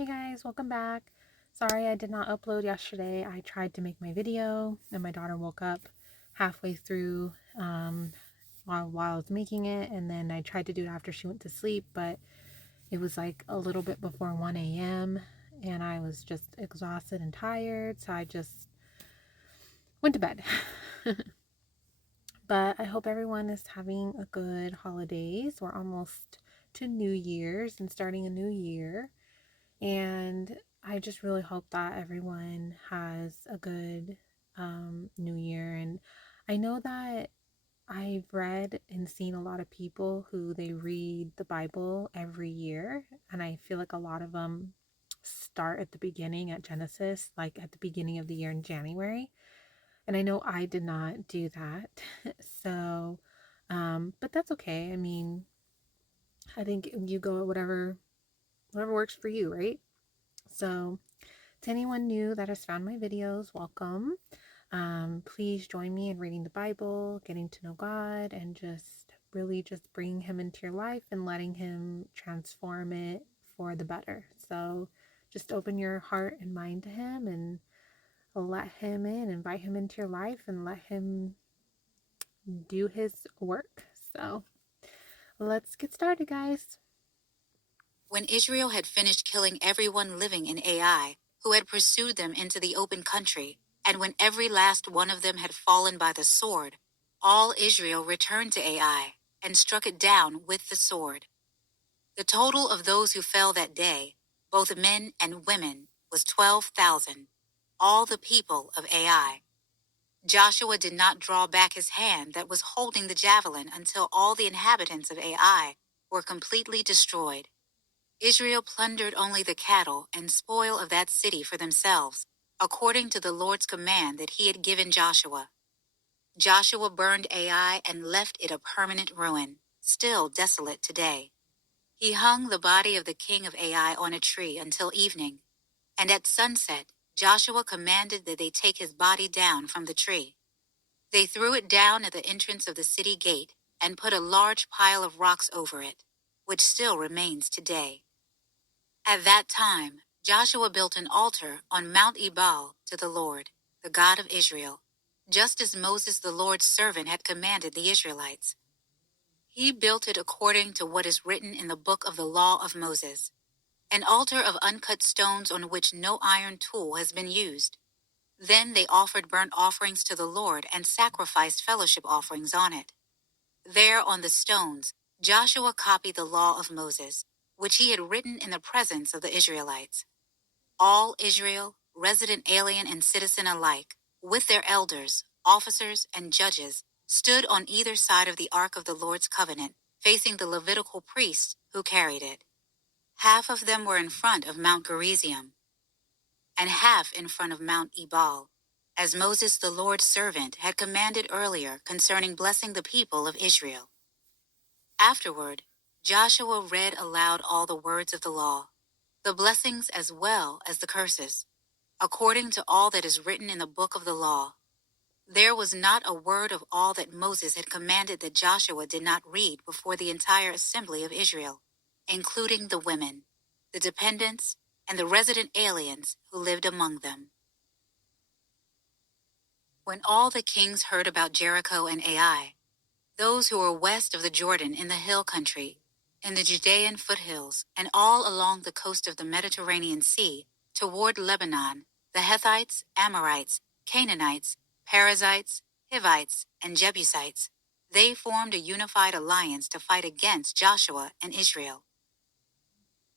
Hey guys, welcome back. Sorry I did not upload yesterday. I tried to make my video and my daughter woke up halfway through while I was making it, and then I tried to do it after she went to sleep, but it was like a little bit before 1 a.m. and I was just exhausted and tired, so I just went to bed. But I hope everyone is having a good holidays. We're almost to New Year's and starting a new year. And I just really hope that everyone has a good new year. And I know that I've read and seen a lot of people who they read the Bible every year. And I feel like a lot of them start at the beginning at Genesis, like at the beginning of the year in January. And I know I did not do that. So, but that's okay. I mean, I think you go at whatever works for you, right? So, to anyone new that has found my videos, welcome. Please join me in reading the Bible, getting to know God, and just bringing Him into your life and letting Him transform it for the better. So, just open your heart and mind to Him and let Him in, invite Him into your life, and let Him do His work. So, let's get started, guys. When Israel had finished killing everyone living in Ai, who had pursued them into the open country, and when every last one of them had fallen by the sword, all Israel returned to Ai, and struck it down with the sword. The total of those who fell that day, both men and women, was 12,000, all the people of Ai. Joshua did not draw back his hand that was holding the javelin until all the inhabitants of Ai were completely destroyed. Israel plundered only the cattle and spoil of that city for themselves, according to the Lord's command that he had given Joshua. Joshua burned Ai and left it a permanent ruin, still desolate today. He hung the body of the king of Ai on a tree until evening, and at sunset Joshua commanded that they take his body down from the tree. They threw it down at the entrance of the city gate and put a large pile of rocks over it, which still remains today. At that time, Joshua built an altar on Mount Ebal to the Lord, the God of Israel, just as Moses the Lord's servant had commanded the Israelites. He built it according to what is written in the book of the law of Moses, an altar of uncut stones on which no iron tool has been used. Then they offered burnt offerings to the Lord and sacrificed fellowship offerings on it. There on the stones, Joshua copied the law of Moses, which he had written in the presence of the Israelites. All Israel, resident alien and citizen alike, with their elders, officers, and judges, stood on either side of the Ark of the Lord's covenant, facing the Levitical priests who carried it. Half of them were in front of Mount Gerizim, and half in front of Mount Ebal, as Moses the Lord's servant had commanded earlier concerning blessing the people of Israel. Afterward, Joshua read aloud all the words of the law, the blessings as well as the curses, according to all that is written in the book of the law. There was not a word of all that Moses had commanded that Joshua did not read before the entire assembly of Israel, including the women, the dependents, and the resident aliens who lived among them. When all the kings heard about Jericho and Ai, those who were west of the Jordan in the hill country, in the Judean foothills, and all along the coast of the Mediterranean Sea, toward Lebanon, the Hethites, Amorites, Canaanites, Perizzites, Hivites, and Jebusites, they formed a unified alliance to fight against Joshua and Israel.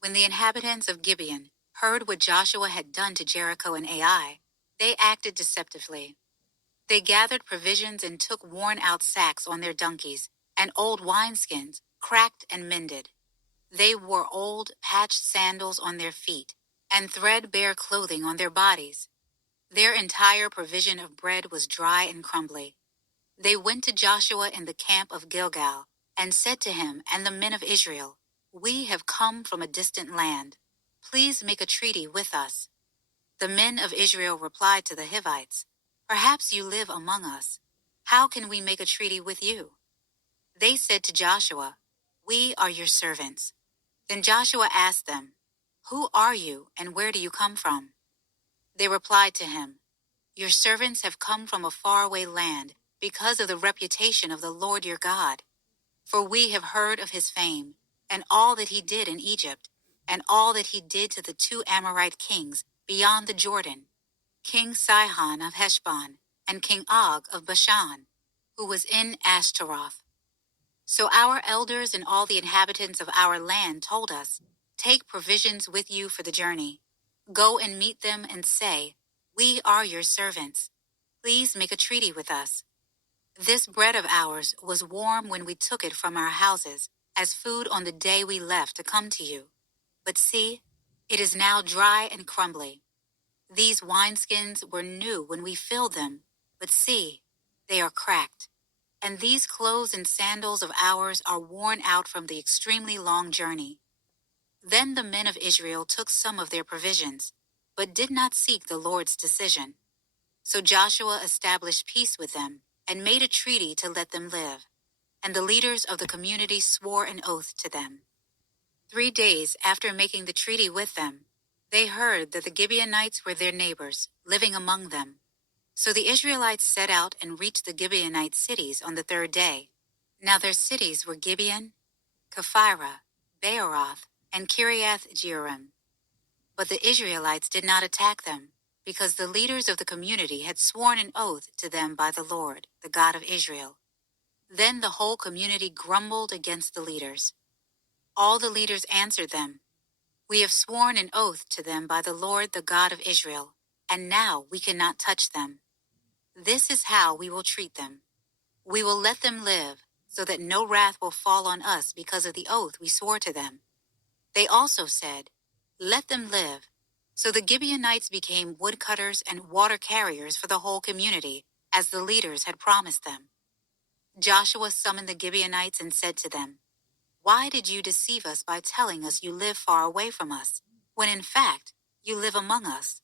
When the inhabitants of Gibeon heard what Joshua had done to Jericho and Ai, they acted deceptively. They gathered provisions and took worn-out sacks on their donkeys, and old wineskins, cracked and mended. They wore old, patched sandals on their feet, and threadbare clothing on their bodies. Their entire provision of bread was dry and crumbly. They went to Joshua in the camp of Gilgal, and said to him and the men of Israel, "We have come from a distant land. Please make a treaty with us." The men of Israel replied to the Hivites, "Perhaps you live among us. How can we make a treaty with you?" They said to Joshua, "We are your servants." Then Joshua asked them, "Who are you, and where do you come from?" They replied to him, "Your servants have come from a faraway land because of the reputation of the Lord your God. For we have heard of his fame, and all that he did in Egypt, and all that he did to the two Amorite kings beyond the Jordan, King Sihon of Heshbon, and King Og of Bashan, who was in Ashtaroth. So our elders and all the inhabitants of our land told us, 'Take provisions with you for the journey. Go and meet them and say, "We are your servants. Please make a treaty with us." This bread of ours was warm when we took it from our houses as food on the day we left to come to you. But see, it is now dry and crumbly. These wineskins were new when we filled them, but see, they are cracked. And these clothes and sandals of ours are worn out from the extremely long journey." Then the men of Israel took some of their provisions, but did not seek the Lord's decision. So Joshua established peace with them and made a treaty to let them live. And the leaders of the community swore an oath to them. 3 days after making the treaty with them, they heard that the Gibeonites were their neighbors, living among them. So the Israelites set out and reached the Gibeonite cities on the 3rd day. Now their cities were Gibeon, Kephirah, Beeroth, and Kiriath Jearim. But the Israelites did not attack them, because the leaders of the community had sworn an oath to them by the Lord, the God of Israel. Then the whole community grumbled against the leaders. All the leaders answered them, "We have sworn an oath to them by the Lord, the God of Israel, and now we cannot touch them. This is how we will treat them. We will let them live, so that no wrath will fall on us because of the oath we swore to them." They also said, "Let them live." So the Gibeonites became woodcutters and water carriers for the whole community, as the leaders had promised them. Joshua summoned the Gibeonites and said to them, "Why did you deceive us by telling us you live far away from us, when in fact you live among us?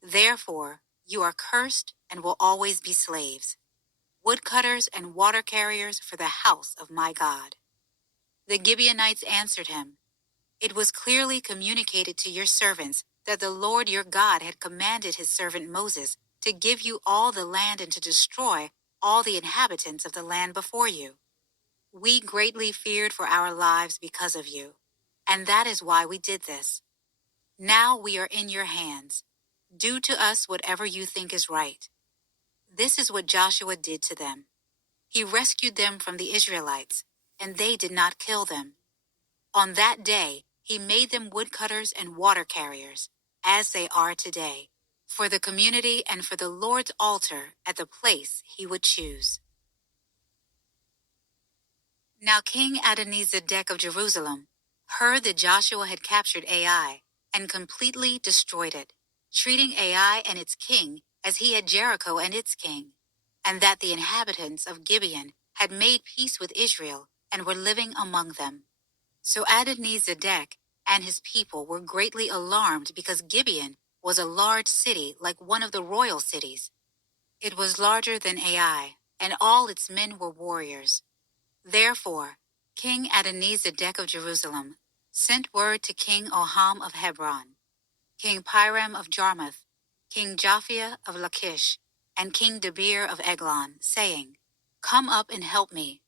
Therefore, you are cursed and will always be slaves, woodcutters and water carriers for the house of my God." The Gibeonites answered him, "It was clearly communicated to your servants that the Lord your God had commanded his servant Moses to give you all the land and to destroy all the inhabitants of the land before you. We greatly feared for our lives because of you, and that is why we did this. Now we are in your hands. Do to us whatever you think is right." This is what Joshua did to them. He rescued them from the Israelites, and they did not kill them. On that day, he made them woodcutters and water carriers, as they are today, for the community and for the Lord's altar at the place he would choose. Now King Adonizedek of Jerusalem heard that Joshua had captured Ai and completely destroyed it, treating Ai and its king as he had Jericho and its king, and that the inhabitants of Gibeon had made peace with Israel and were living among them. So Adonizedek and his people were greatly alarmed because Gibeon was a large city like one of the royal cities. It was larger than Ai, and all its men were warriors. Therefore, King Adonizedek of Jerusalem sent word to King Oham of Hebron, King Piram of Jarmuth, King Japhia of Lachish, and King Debir of Eglon, saying, "Come up and help me.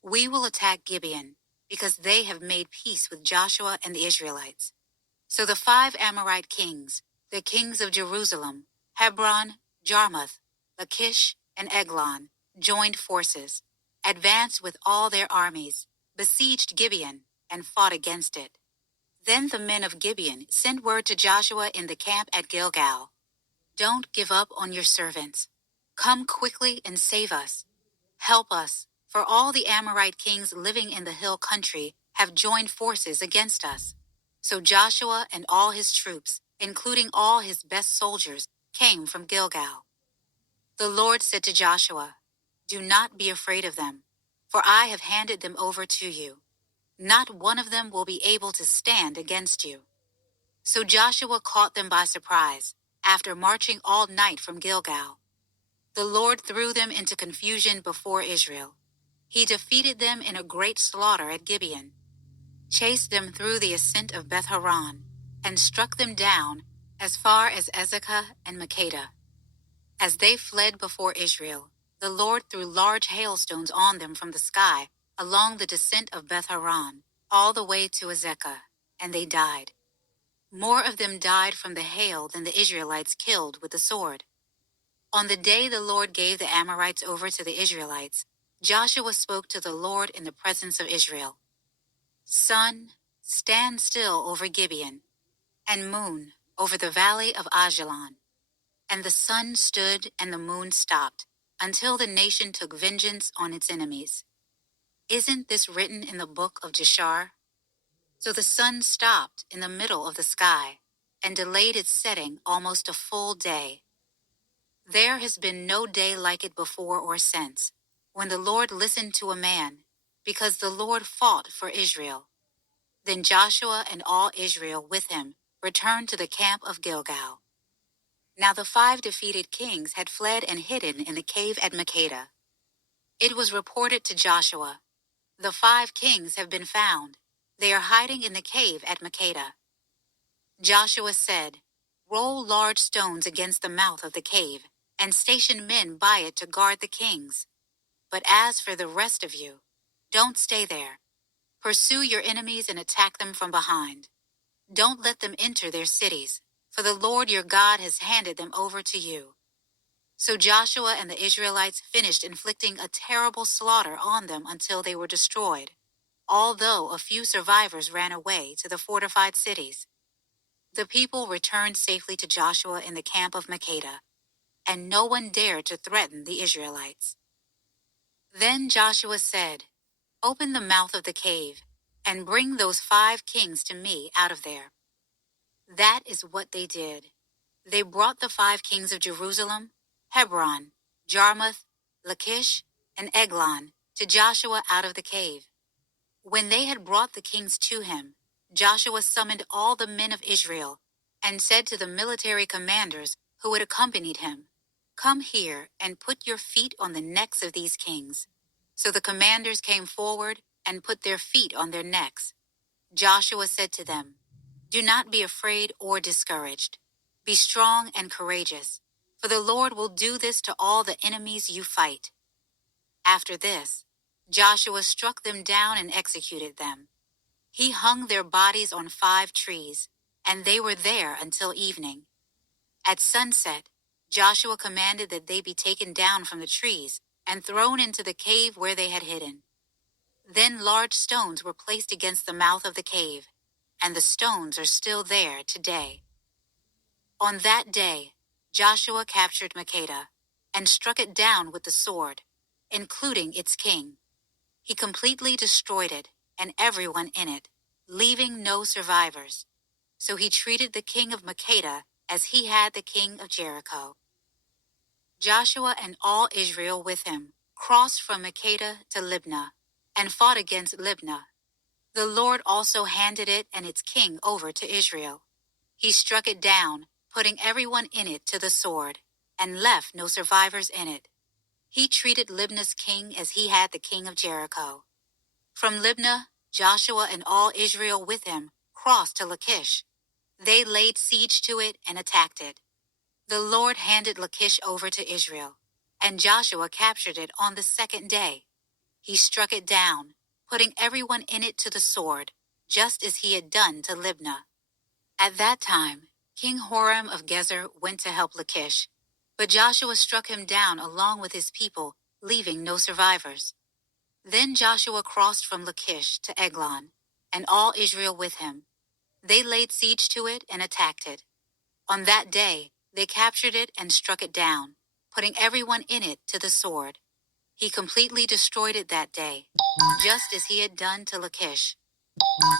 We will attack Gibeon, because they have made peace with Joshua and the Israelites." So the 5 Amorite kings, the kings of Jerusalem, Hebron, Jarmuth, Lachish, and Eglon, joined forces, advanced with all their armies, besieged Gibeon, and fought against it. Then the men of Gibeon sent word to Joshua in the camp at Gilgal, "Don't give up on your servants. Come quickly and save us. Help us, for all the Amorite kings living in the hill country have joined forces against us." So Joshua and all his troops, including all his best soldiers, came from Gilgal. The Lord said to Joshua, "Do not be afraid of them, for I have handed them over to you. Not one of them will be able to stand against you." So Joshua caught them by surprise, after marching all night from Gilgal. The Lord threw them into confusion before Israel. He defeated them in a great slaughter at Gibeon, chased them through the ascent of Beth Horon, and struck them down as far as Ezekah and Makkedah. As they fled before Israel, the Lord threw large hailstones on them from the sky along the descent of Beth-horon, all the way to Azekah, and they died. More of them died from the hail than the Israelites killed with the sword. On the day the Lord gave the Amorites over to the Israelites, Joshua spoke to the Lord in the presence of Israel. Sun, stand still over Gibeon, and moon over the valley of Ajalon. And the sun stood and the moon stopped, until the nation took vengeance on its enemies. Isn't this written in the book of Jashar? So the sun stopped in the middle of the sky, and delayed its setting almost a full day. There has been no day like it before or since, when the Lord listened to a man, because the Lord fought for Israel. Then Joshua and all Israel with him returned to the camp of Gilgal. Now the 5 defeated kings had fled and hidden in the cave at Makkedah. It was reported to Joshua, "The 5 kings have been found. They are hiding in the cave at Makkedah." Joshua said, "Roll large stones against the mouth of the cave, and station men by it to guard the kings. But as for the rest of you, don't stay there. Pursue your enemies and attack them from behind. Don't let them enter their cities, for the Lord your God has handed them over to you." So Joshua and the Israelites finished inflicting a terrible slaughter on them until they were destroyed, although a few survivors ran away to the fortified cities. The people returned safely to Joshua in the camp of Makkedah, and no one dared to threaten the Israelites. Then Joshua said, "Open the mouth of the cave, and bring those 5 kings to me out of there." That is what they did. They brought the 5 kings of Jerusalem, Hebron, Jarmuth, Lachish, and Eglon to Joshua out of the cave. When they had brought the kings to him, Joshua summoned all the men of Israel and said to the military commanders who had accompanied him, "Come here and put your feet on the necks of these kings." So the commanders came forward and put their feet on their necks. Joshua said to them, "Do not be afraid or discouraged. Be strong and courageous, for the Lord will do this to all the enemies you fight." After this, Joshua struck them down and executed them. He hung their bodies on 5 trees, and they were there until evening. At sunset, Joshua commanded that they be taken down from the trees and thrown into the cave where they had hidden. Then large stones were placed against the mouth of the cave, and the stones are still there today. On that day, Joshua captured Makkedah and struck it down with the sword, including its king. He completely destroyed it and everyone in it, leaving no survivors. So he treated the king of Makkedah as he had the king of Jericho. Joshua and all Israel with him crossed from Makkedah to Libnah and fought against Libnah. The Lord also handed it and its king over to Israel. He struck it down, putting everyone in it to the sword, and left no survivors in it. He treated Libnah's king as he had the king of Jericho. From Libnah, Joshua and all Israel with him crossed to Lachish. They laid siege to it and attacked it. The Lord handed Lachish over to Israel, and Joshua captured it on the 2nd day. He struck it down, putting everyone in it to the sword, just as he had done to Libnah. At that time, King Horam of Gezer went to help Lachish, but Joshua struck him down along with his people, leaving no survivors. Then Joshua crossed from Lachish to Eglon, and all Israel with him. They laid siege to it and attacked it. On that day, they captured it and struck it down, putting everyone in it to the sword. He completely destroyed it that day, just as he had done to Lachish.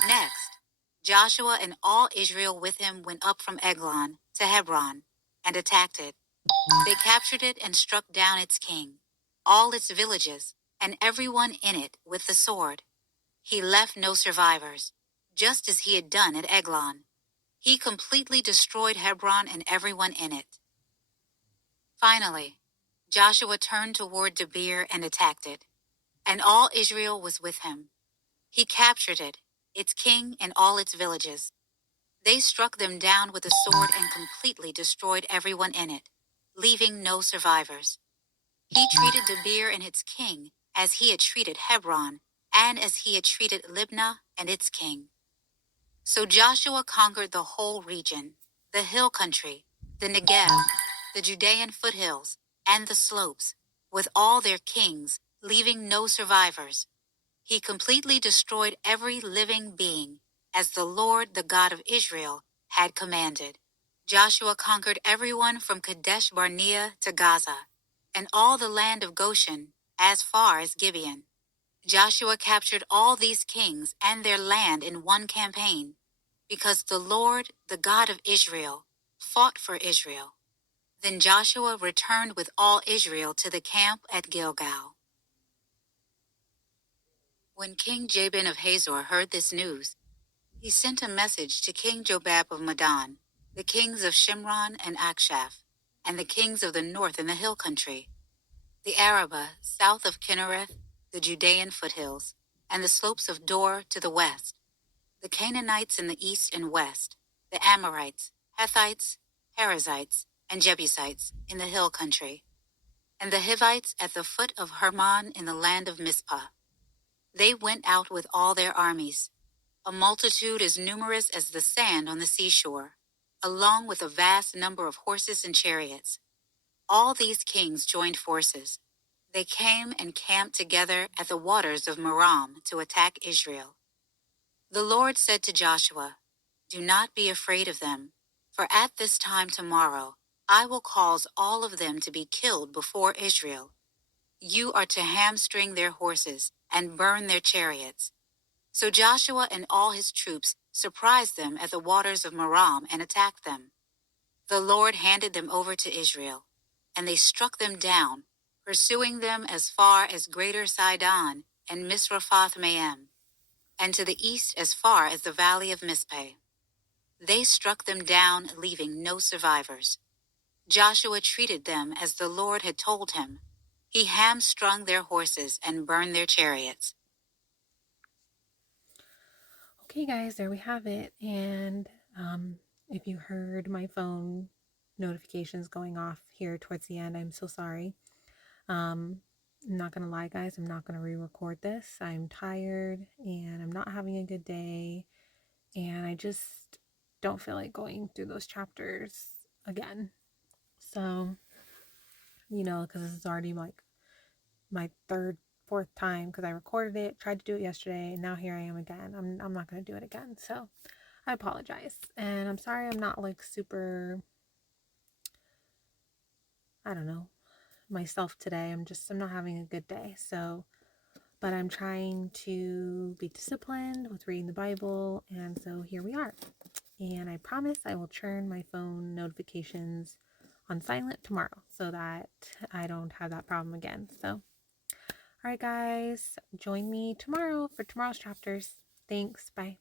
Next, Joshua and all Israel with him went up from Eglon to Hebron and attacked it. They captured it and struck down its king, all its villages, and everyone in it with the sword. He left no survivors, just as he had done at Eglon. He completely destroyed Hebron and everyone in it. Finally, Joshua turned toward Debir and attacked it, and all Israel was with him. He captured it, its king and all its villages. They struck them down with a sword and completely destroyed everyone in it, leaving no survivors. He treated Debir and its king as he had treated Hebron, and as he had treated Libnah and its king. So Joshua conquered the whole region, the hill country, the Negev, the Judean foothills, and the slopes, with all their kings, leaving no survivors. He completely destroyed every living being, as the Lord, the God of Israel, had commanded. Joshua conquered everyone from Kadesh Barnea to Gaza, and all the land of Goshen, as far as Gibeon. Joshua captured all these kings and their land in one campaign, because the Lord, the God of Israel, fought for Israel. Then Joshua returned with all Israel to the camp at Gilgal. When King Jabin of Hazor heard this news, he sent a message to King Jobab of Madon, the kings of Shimron and Akshaph, and the kings of the north in the hill country, the Arabah south of Kinnereth, the Judean foothills, and the slopes of Dor to the west, the Canaanites in the east and west, the Amorites, Hethites, Perizzites, and Jebusites in the hill country, and the Hivites at the foot of Hermon in the land of Mizpah. They went out with all their armies, a multitude as numerous as the sand on the seashore, along with a vast number of horses and chariots. All these kings joined forces. They came and camped together at the waters of Merom to attack Israel. The Lord said to Joshua, "Do not be afraid of them, for at this time tomorrow I will cause all of them to be killed before Israel. You are to hamstring their horses and burn their chariots." So Joshua and all his troops surprised them at the waters of Merom and attacked them. The Lord handed them over to Israel, and they struck them down, pursuing them as far as Greater Sidon and Misrephoth Maim, and to the east as far as the valley of Mizpeh. They struck them down, leaving no survivors. Joshua treated them as the Lord had told him. He hamstrung their horses and burned their chariots. Okay, guys, there we have it. And if you heard my phone notifications going off here towards the end, I'm so sorry. I'm not going to lie, guys. I'm not going to re-record this. I'm tired and I'm not having a good day. And I just don't feel like going through those chapters again. So, because this is already like my third, fourth time because I recorded it, tried to do it yesterday, and now here I am again. I'm not going to do it again. So I apologize. And I'm sorry I'm not like super, I don't know, myself today. I'm not having a good day. So, but I'm trying to be disciplined with reading the Bible. And so here we are. And I promise I will turn my phone notifications on silent tomorrow so that I don't have that problem again. So, all right, guys, join me tomorrow for tomorrow's chapters. Thanks. Bye.